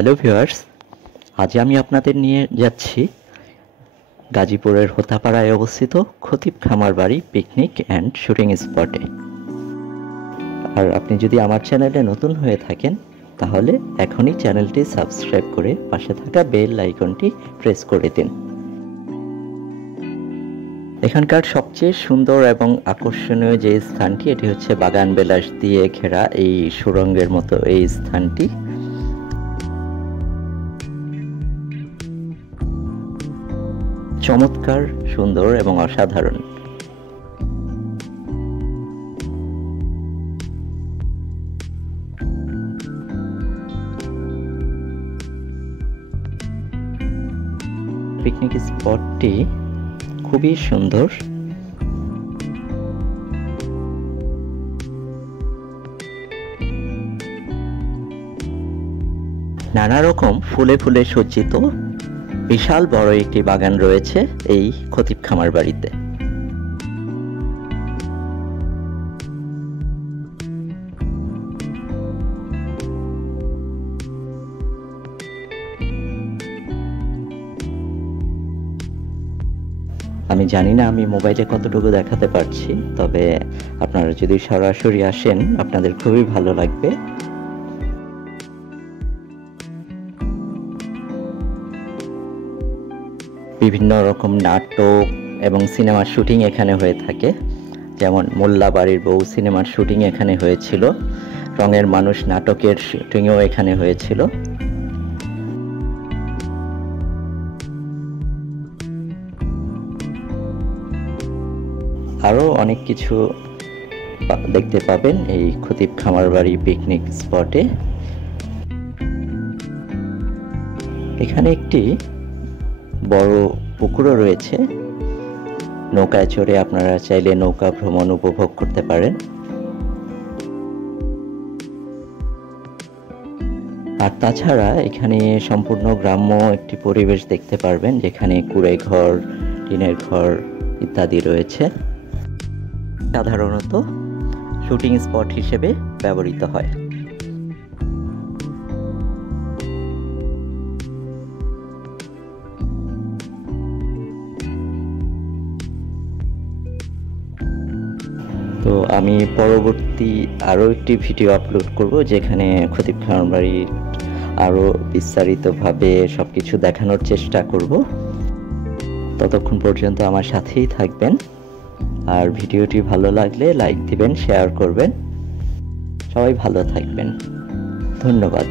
Hello viewers, আজ আমি আপনাদের নিয়ে যাচ্ছি গাজীপুরের হোতাপাড়ায় অবস্থিত খতিব খামার বাড়ি পিকনিক অ্যান্ড শুটিং স্পটে। আর আপনি যদি আমার চ্যানেলে নতুন হয়ে থাকেন তাহলে এখনই চ্যানেলটি সাবস্ক্রাইব করে পাশে থাকা বেল আইকনটি প্রেস করে দিন। এখানকার সবচেয়ে সুন্দর এবং আকর্ষণীয় যে স্থানটি, এটি হচ্ছে বাগান বিলাস দিয়ে ঘেরা এই সুড়ঙ্গের মতো এই স্থানটি। চমৎকার, সুন্দর এবং অসাধারণ। পিকনিক স্পটটি খুবই সুন্দর। নানা রকম ফুলে ফুলে সজ্জিত বিশাল বড় একটি বাগান রয়েছে এই খতিব খামার বাড়িতে। আমি জানি না আমি মোবাইলে কতটুকু দেখাতে পারছি, তবে আপনারা যদি সরাসরি আসেন আপনাদের খুবই ভালো লাগবে। বিভিন্ন রকম নাটক এবং সিনেমার শুটিং এখানে হয়ে থাকে, যেমন মোল্লা বাড়ির বউ সিনেমার শুটিং এখানে হয়েছিল, রঙের মানুষ নাটকের শুটিংও এখানে হয়েছিল। আরও অনেক কিছু দেখতে পাবেন এই খতিব খামার বাড়ি পিকনিক স্পটে। এখানে একটি বড় পুকুরও রয়েছে, নৌকায় চড়ে আপনারা চাইলে নৌকা ভ্রমণ উপভোগ করতে পারেন। আর তাছাড়া এখানে সম্পূর্ণ গ্রাম্য একটি পরিবেশ দেখতে পারবেন, যেখানে কুড়ে ঘর, টিনের ঘর ইত্যাদি রয়েছে। সাধারণত শুটিং স্পট হিসেবে ব্যবহৃত হয়। তো আমি পরবর্তী আরও একটি ভিডিও আপলোড করব, যেখানে খতিব খামার বাড়ির আরও বিস্তারিতভাবে সব কিছু দেখানোর চেষ্টা করব। ততক্ষণ পর্যন্ত আমার সাথেই থাকবেন। আর ভিডিওটি ভালো লাগলে লাইক দিবেন, শেয়ার করবেন। সবাই ভালো থাকবেন। ধন্যবাদ।